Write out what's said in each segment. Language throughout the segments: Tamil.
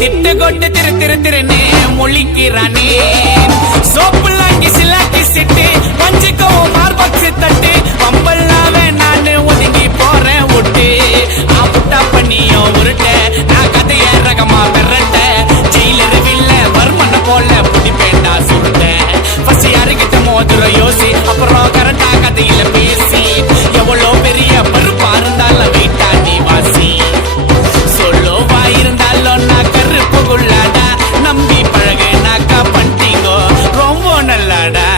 திட்டு கொட்டு திரு திரு திருன்னு முழிக்கிறானே சோப்புலாக்கி சிலாக்கி சிட்டு வஞ்சிக்கோ மார்பக்ஸ் தட்டு பம்பல்லாவே நானு ஒதுங்கி போறேன் விட்டு புட்டா பண்ணியோ உருட்ட நான் கதைய ரகமா பெறட்ட ஜெயிலர் வில்ல வர்மன போல புடிப்பேண்டா சுருட்ட ஃபர்ஸ்ட் யாருக்கிட்ட மோதுர யோசி அப்புறம் கரெக்டா கதையில பேசி எவ்வளோ பெரிய பருப்பா இருந்தாலும் வீட்டா நீ வாசி சொல்லுவா இருந்தாலும் நான் கருப்பு குள்ளாடா நம்பி பழகு நாக்கா பண்ணிங்கோ ரொம்ப நல்லாடா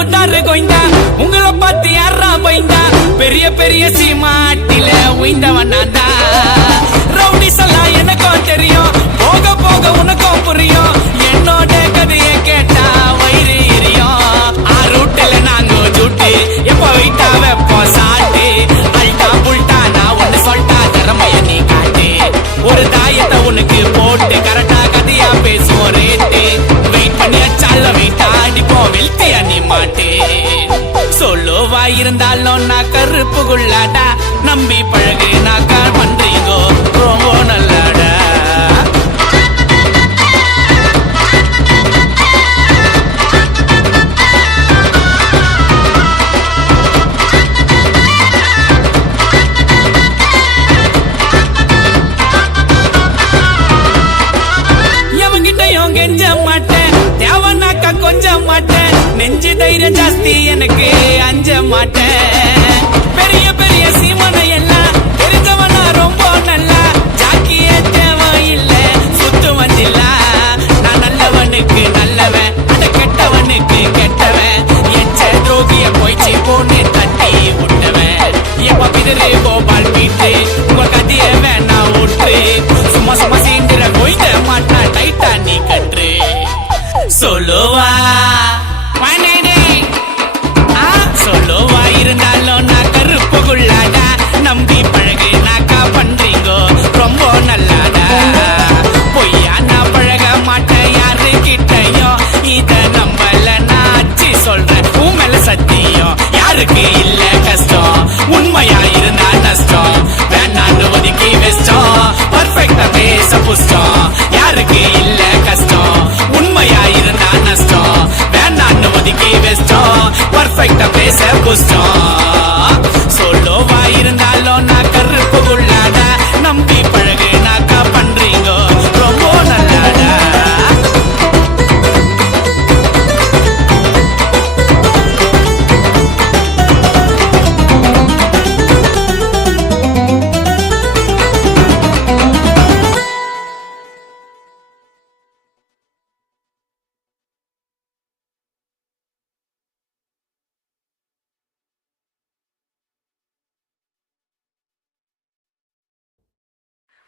உத்தாரு கோய்ந்தா உங்களை பார்த்து யாரா போய்ந்தா பெரிய பெரிய சீமாட்டில உய்ந்தவன் நான்தா ரவுடிஸ் எல்லாம் எனக்கும் தெரியும் போக போக உனக்கும் புரியும் என்னோட கதையை கேட்டா வயிறு எரியும் ரூட்டில் நாங்க ஜூட்டு எப்ப வெயிட்டா வைப்போம் சாட்டு அல்டா புல்டா நான் ஒன்னு சொல்லிட்டா திறமைய நீ காட்டு ஒரு தாயத்தை உனக்கு போட்டு கரெக்டா கதையா பேசுவோம் ரேட்டு வெயிட் பண்ணி அச்சால வெயிட்டா அடிப்போம் வெல்த்தியா நீ மாட்டே சொல்லுவா இருந்தாலும் நான் கருப்பு குள்ளாடா நம்பி பழகு நாக்கா பண்றீங்கோ ரொம்ப நல்லாடா எவங்கிட்டையும் கெஞ்ச மாட்டேன் தேவனாக்கா கொஞ்சம் மாட்டேன் நெஞ்சு தைரியம் ஜாஸ்தி எனக்கு அஞ்ச மாட்டேன் பெரிய பெரிய சீமனை எல்லாம் தெரிஞ்சவனா ரொம்ப நல்லா ஜாக்கியே தேவையில்ல சுத்து வந்தில்ல நான் நல்லவனுக்கு நல்லவன் அந்த கெட்டவனுக்கு கெட்டவன் எச்ச துரோகிய போய்ச்சி போன்னு தட்டி விட்டவன் எப்ப பிதரே கோபால் பீட்டு உங்க கதைய வேணா விட்டு சும்மா சும்மா சீண்டிர போய்த மாட்டா டைட்டா நீ கற்று சொல்லுவா சொல்லுவா இருந்தாலும் நான் கருப்பு குள்ளாடா நம்பி பழகு நாக்கா பண்றீங்கோ ரொம்ப நல்லாடா பொய்யா நான் பழக மாட்டேன் யாரு கிட்டையும் இத நம்பல நான் அச்சி சொல்றேன் உன் மேல சத்தியம் யாருக்கு இல்ல கஷ்டம் உண்மையா இருந்தா நஷ்டம் வேணான்னு ஒதுக்கி வெஸ்டம் பர்ஃபெக்டா பேச புஷ்டம் யாருக்கு இல்ல கஷ்டம் உண்மையா இருந்தா நஷ்டம் வேணான்னு ஒதுக்கி வெஸ்டம் பர்ஃபெக்டா பேச புஷ்டம் சொல்லுவா இருந்தாலும் நான் கருப்பு குள்ளாடா நம்பி பழகு நாக்கா பண்றீங்கோ ரொம்ப நல்லாடா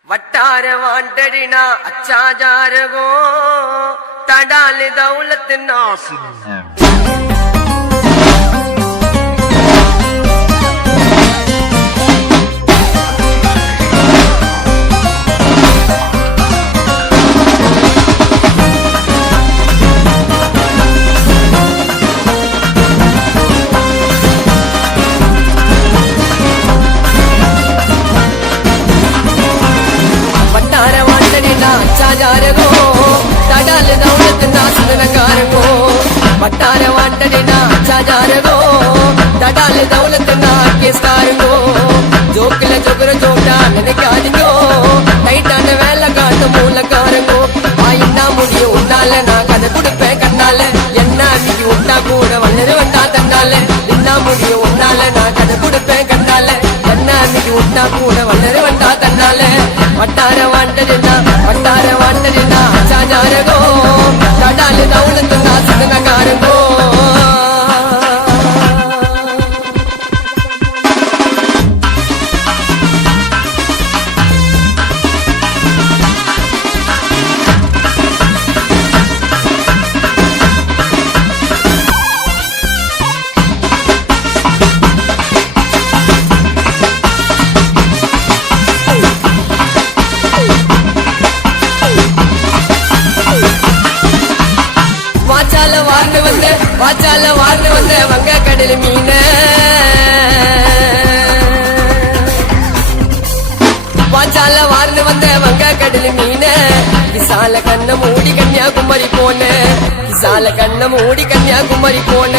वट्टार वांटड़िना अच्छा जारगो तडाल दौलत नास जारगो तडाल दौलत नासनकारगो वट्टार वांटड़िना अच्छा जारगो तडाल दौलत ना केसकारगो जोकल जोगर जोटा ननकादिगो டைட்டான வேலை காட்டு மூலக்காரங்கோ ஆயின்னா முடியும் உன்னால நான் கதை கொடுப்பேன் கண்ணால என்ன அன்னைக்கு உண்டா கூட வளரு வந்தா தன்னால என்ன முடியும் உன்னால நான் கதை கொடுப்பேன் கண்ணால என்ன அன்னைக்கு உண்டா கூட வளரு வந்தா தன்னால வட்டார வாண்டறினா சாஜாரகோ தடால தௌலத்து நாசனகாரகோ வார்ந்து வந்த வங்க கடல் மீன வாச்சால வார்ந்து வந்த வங்க கடல் மீன விசால கண்ண மூடி கன்னியாகுமரி போன விசால கண்ண மூடி கன்னியாகுமரி போன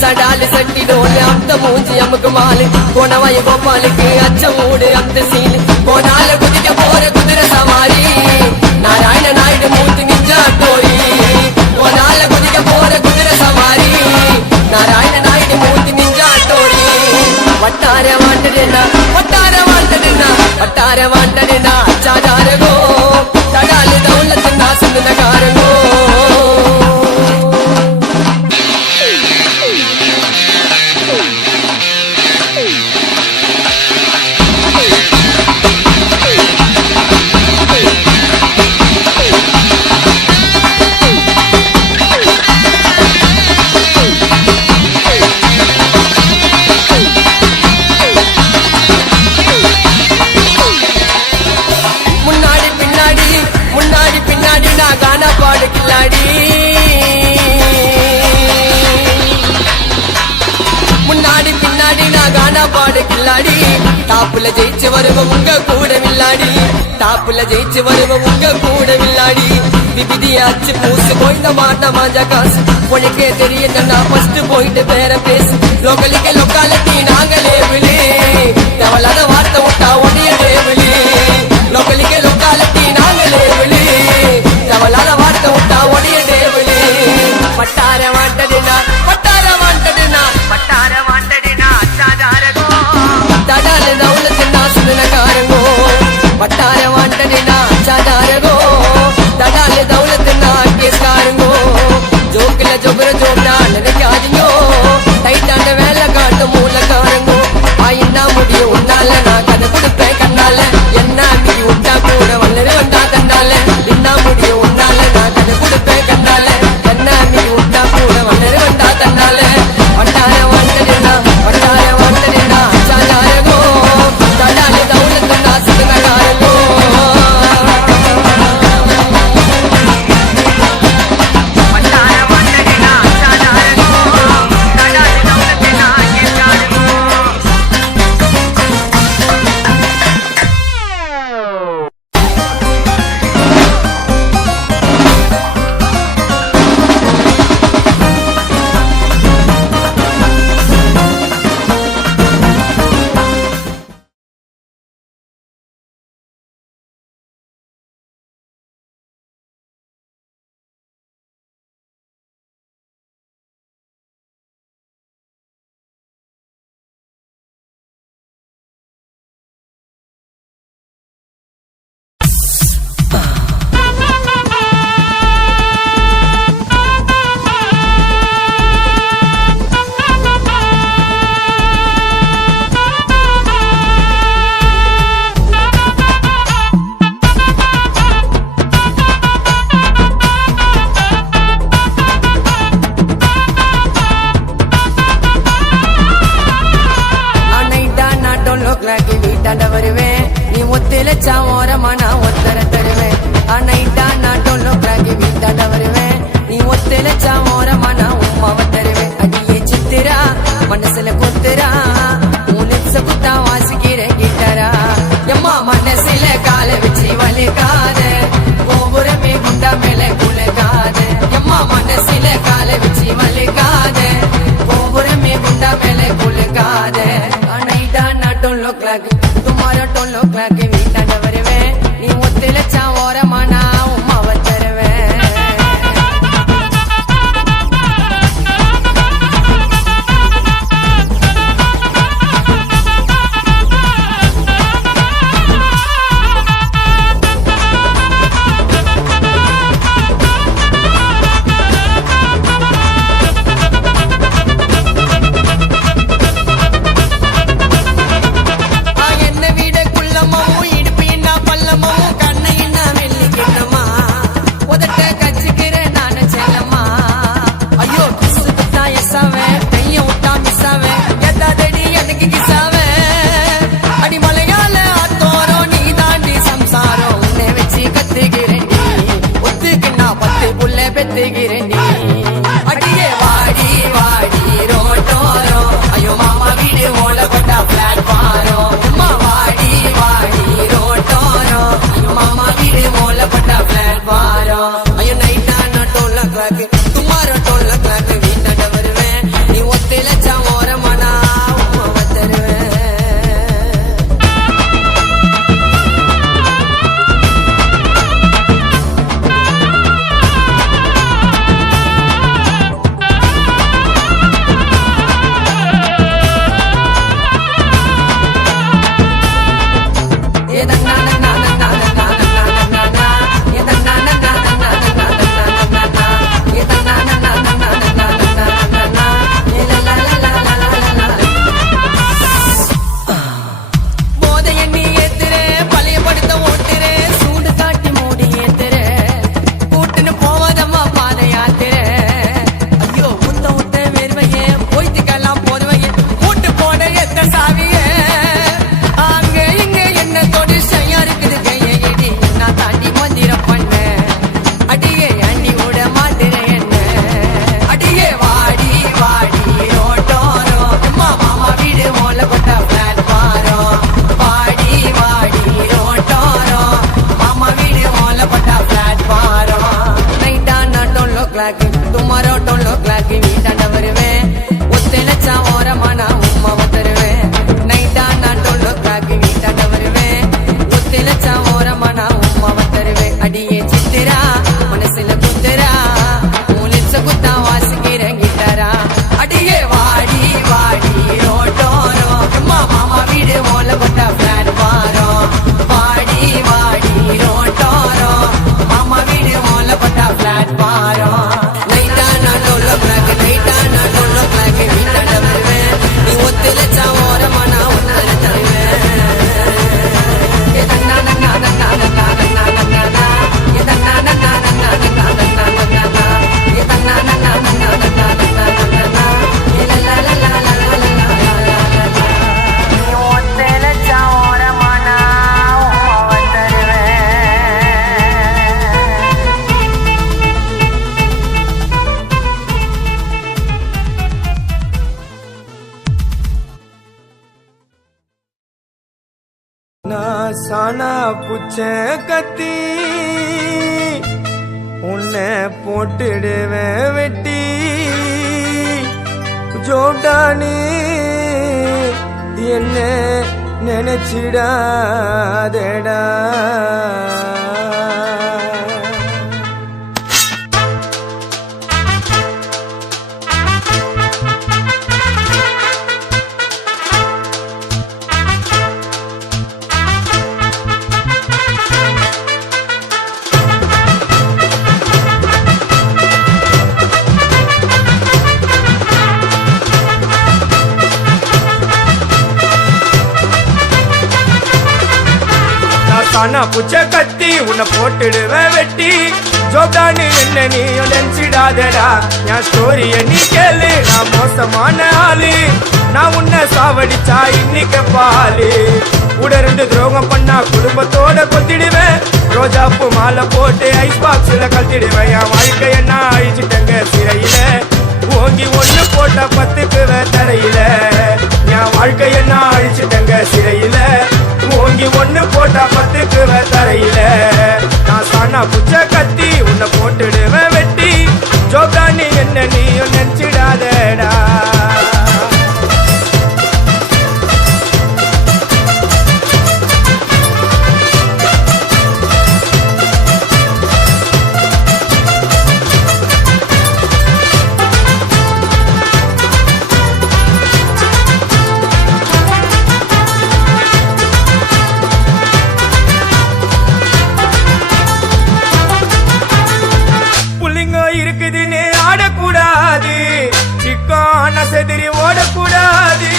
சடாலு சட்டி டோலு அந்த மூஞ்சி அமுக்கு மாலு போனவாய கோபாலுக்கு அச்ச மூடு அந்த சீனு போனால குதிக்க போற குதிரை சவாரி நாராயண நாயுடு மூத்து நிஞ்சா டோரி போனால குதிக்க போற குதிரை சவாரி நாராயண நாயுடு மூத்து நிஞ்சா டோரி வட்டார வாண்டடேனா வட்டார வாண்டடேனா வட்டார வாண்டடேனா அச்சாதாரகோ தடாலு தௌலத்துனா சந்தனகாரகோ கானா பாடு கில்லாடி முன்னாடி பின்னாடி நான் கானா பாடு கில்லாடி டாப்புல ஜெயிச்சு வருவோம் உங்க கூட வில்லாடி டாப்புல ஜெயிச்சு வருவோம் உங்க கூட வில்லாடி விதியாச்சு பூசு போய்ந்த மாட்ட மாஞ்சா காசு உனக்கே தெரியுதுன்னா ஃபர்ஸ்ட் போயிட்டு பேர பேசு லோக்கலுக்கு லொக்காலிட்டி நாங்களே விழி தேவலாத வார்த்தை விட்டா உடைய தேவிழி லோக்கலுக்கு லொக்காலிட்டி நாங்களே விழி தேவலாத வார்த்தை விட்டா உடைய தேவிழி வட்டார வாண்டடினா வட்டார வாண்டடினா வட்டார வாண்டடினா அச்சாதாரகோ தடால தௌலத்துனா சுதனகாரகோ வட்டார வாண்டடினா அச்சாதாரகோ தடால தௌலத்துனா கேஸ்காரங்கோ ஜோக்கில ஜொபர ஜோப்னா நினைக்காதீங்கோ டைட்டாண்ட வேலை காட்டு மூலக்காரங்கோ ஆயின்னா முடியும் உன்னால நான் கதை கொடுப்பேன் கண்ணால என்ன நீ விட்டா கூட வல்லரு வந்தா தன்னால என்ன முடியும் உன்னால நான் கதை கொடுப்பேன் கண்ணால என்ன நீ விட்டா கூட வல்லரு சானா புச்ச கத்தி உன்னை போட்டுடுவேன் வெட்டி ஜோட்டானு என்ன நினைச்சிடாதடா சானா புச்ச கத்தி உன்னை போட்டுடுவேன் வெட்டி ஜோப்டானு என்ன நீ நினைச்சிடாதடா என் ஸ்டோரிய நீ கேளு நான் மோசமான ஆளு நான் உன்னை சாவடிச்சா இன்னைக்கு பாலு உடருந்து துரோகம் பண்ணா குடும்பத்தோட கொத்திடுவேன் ரோஜாப்பு மாலை போட்டு ஐஸ் பாக்ஸ்ல கத்திடுவேன் என் வாழ்க்கை என்ன அழிச்சிட்டங்க சிறையில ஓங்கி ஒண்ணு போட்ட பத்துக்குவேன் தரையில என் வாழ்க்கை என்ன அழிச்சிட்டங்க சிறையில ஓங்கி ஒண்ணு போட்டா பத்துக்குவேன் தரையில நான் சானா புச்ச கத்தி உன்னை போட்டுடுவேன் வெட்டி ஜோப்டானி என்ன நீயும் நினைச்சிடாதடா இருக்குதுன்னு ஆடக்கூடாது சிக்கான செதிரி ஓடக்கூடாது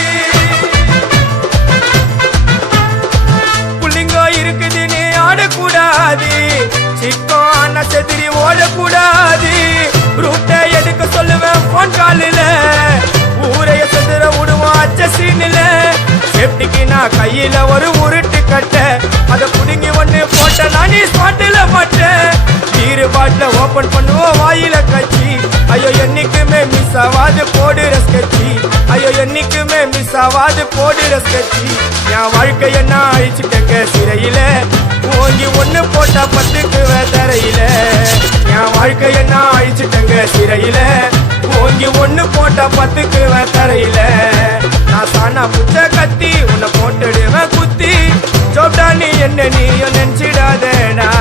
புள்ளிங்கோ இருக்குதுன்னு ஆடக்கூடாது சிக்கான செதிரி ஓடக்கூடாது ரூட்டை எடுக்க சொல்லுவேன் போன் காலில ஊரைய செதுற விடுவோம் அச்ச சீனில சேப்டிக்கு நான் கையில ஒரு உருட்டு கட்ட அதை புடுங்கி ஒண்ணு போட்ட நான் ஸ்பாட்டில மாட்டேன் பீரு பாட்டில ஓபன் பண்ணுவோம் வாயில கட்சி ஐயோ என்னைக்குமே மிஸ் ஆவாது போடுற ஸ்கெட்சி ஐயோ என்னைக்குமே மிஸ் ஆவாது போடுற ஸ்கெட்சி என் வாழ்க்கை என்ன அழிச்சிட்டங்க சிறையில ஓங்கி ஒண்ணு போட்டா பத்துக்குவேன் தரையில என் வாழ்க்கை என்ன அழிச்சிட்டங்க சிறையில ஓங்கி ஒண்ணு போட்டா பத்துக்குவேன் தரையில நான் சானா புச்ச கத்தி உன்னை போட்டுடுவேன் குத்தி ஜோப்டானி என்ன நீயும் நினைச்சிடாதேடா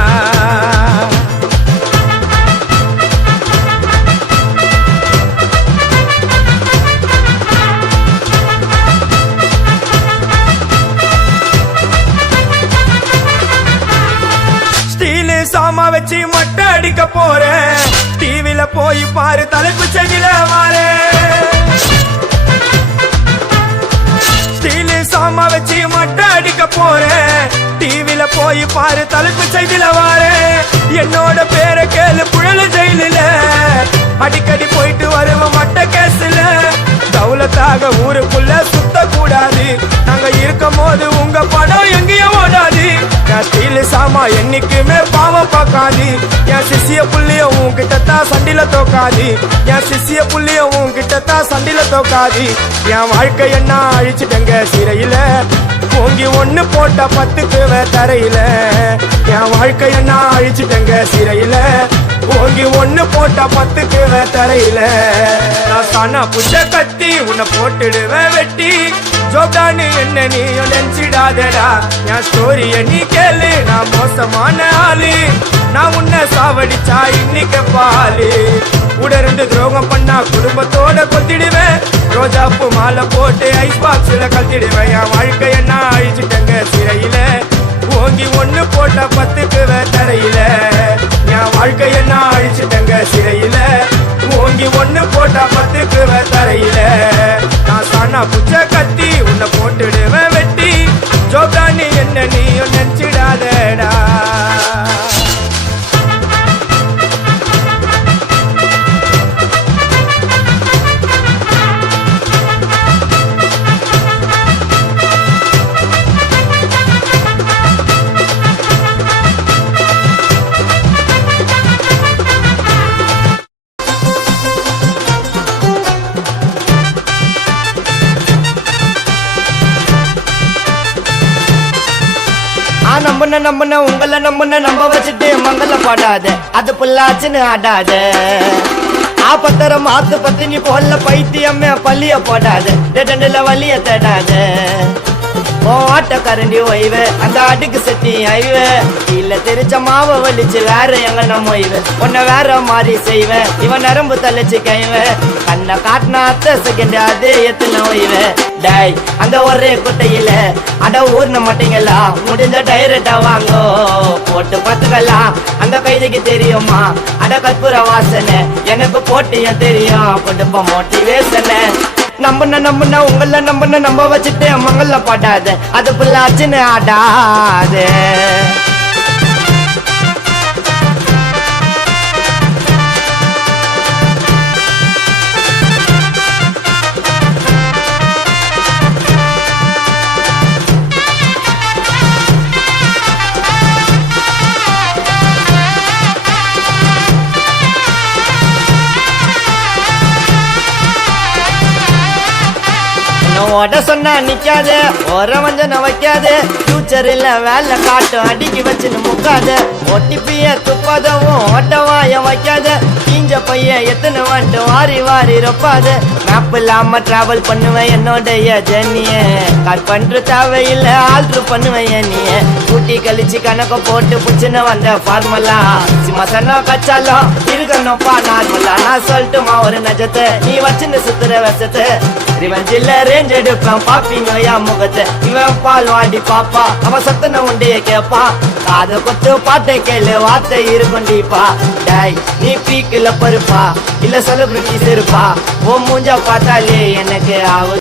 சாமா வச்சு மட்டை அடிக்க போறேன் டிவில போய் பாரு தலைப்பு செடியில வாரே ஸ்டீல் சாமா வச்சு மட்டை அடிக்க போறேன் டிவில போய் பாரு தலைப்பு செய்தில வாரே என்னோட பேரை கேளு புழல ஜெயிலில அடிக்கடி போயிட்டு வருவோம் மட்ட கேஸ்ல தௌலத்தாக ஊருக்குள்ள சுத்த கூடாது நாங்க இருக்கும் போது உங்க படம் எங்கேயும் ஓடாது என் ஸ்டீல் சாமா என்னைக்குமே பாவம் பார்க்காது என் சிசிய புள்ளிய உன்கிட்ட தான் சண்டில தோக்காது என் சிசிய புள்ளிய உன்கிட்ட தான் சண்டில தோக்காது என் வாழ்க்கை என்ன அழிச்சிட்டங்க சிறையில ஓங்கி ஒண்ணு போட்டா பத்துக்குவேன் தரையில என் வாழ்க்கை என்ன அழிச்சிட்டங்க சிறையில ஓங்கி ஒண்ணு போட்டா பத்துக்குவேன் தரையில நான் சானா புச்ச கத்தி உன்னை போட்டுடுவேன் வெட்டி ஜோப்டானு என்ன நீயும் நினைச்சிடாதடா என் ஸ்டோரிய நீ கேளு நான் மோசமான ஆளு நான் உன்னை சாவடிச்சா இன்னைக்கு பாலு உடருந்து துரோகம் பண்ணா குடும்பத்தோட கொத்திடுவேன் ரோஜாப்பு மாலை போட்டு ஐஸ் பாக்ஸ்ல கத்திடுவேன் என் வாழ்க்கை என்ன அழிச்சிட்டங்க சிறையில ஓங்கி ஒண்ணு போட்டா பத்துக்குவேன் தரையில என் வாழ்க்கை என்ன அழிச்சிட்டங்க சிறையில ஓங்கி ஒண்ணு போட்டா பத்துக்குவேன் தரையில நான் சானா புச்ச கத்தி உன்னை போட்டுடுவேன் வெட்டி ஜோப்டானி என்ன நீயும் நினைச்சிடாதடா நான் நம்புன உங்களை நம்ப வச்சுட்டு மங்கள பாடாத அது புல்லாச்சுன்னு ஆடாத ஆப்பத்தரம் ஆத்து பத்தினி போல பைத்தியமே பள்ளிய போடாத டெண்டல வலிய தேடாத ஆட்ட கரண்டி ஒய்வ அந்த அடுக்கு செட்டி ஐவ இல்ல தெரிச்ச மாவை வலிச்சு வேற எங்க நம்ம ஒய்வ உன்ன வேற மாதிரி செய்வேன் இவன் நரம்பு தலைச்சு கைவன் கண்ணை காட்டின அத்த செகண்ட் அதே எத்தனை ஒய்வ டாய் அந்த ஒரே குட்டையில அட ஊர்ன மாட்டீங்களா முடிஞ்ச டைரக்டா வாங்கோ போட்டு பார்த்துக்கலாம் அந்த கைதிக்கு தெரியுமா அட கற்பூர வாசனை எனக்கு போட்டியும் தெரியும் குடும்ப மோட்டிவேஷனை நம்புன உங்கள நம்ப வச்சுட்டு மங்கள பாடாத அது புல்லாச்சுன்னு ஆடாத ஓட சொன்னா நிக்காது ஓர வஞ்சன வைக்காது ஃபியூச்சர் இல்ல வேலை காட்டும் அடிக்கி வச்சுன்னு முக்காத ஒட்டிப்பிய துப்பாதவும் ஓட்டவாய வைக்காத தீஞ்ச பையன் எத்தனை வந்துட்டு வாரி ரொப்பாது மேப் இல்லாம டிராவல் பண்ணுவேன் என்னோடைய ஜெர்னிய கால் பண்ற தேவையில்ல ஆல்ட்ரு பண்ணுவேன் நீ கூட்டி கழிச்சு கணக்க போட்டு புச்சுன்னு வந்த ஃபார்மலா சிம்மசனா கச்சாலும் இருக்கணும்ப்பா நார்மலா நான் சொல்லட்டுமா ஒரு நஜத்தை நீ வச்சுன்னு சுத்துற விஷத்தை ரிவெஞ்சில்ல ரேஞ்ச் எடுப்பேன் பாப்பீங்க என் முகத்தை இவன் பால் வாடி பாப்பா அவன் சத்தனை உண்டைய கேப்பா காத கொத்து பாட்டை கேளு வார்த்தை இருக்குண்டிப்பா டாய் நீ பீக்கில பருப்பா இல்ல செலிபிரிட்டி செருப்பா உன் மூஞ்சா பார்த்தாலே எனக்கு ஆகுது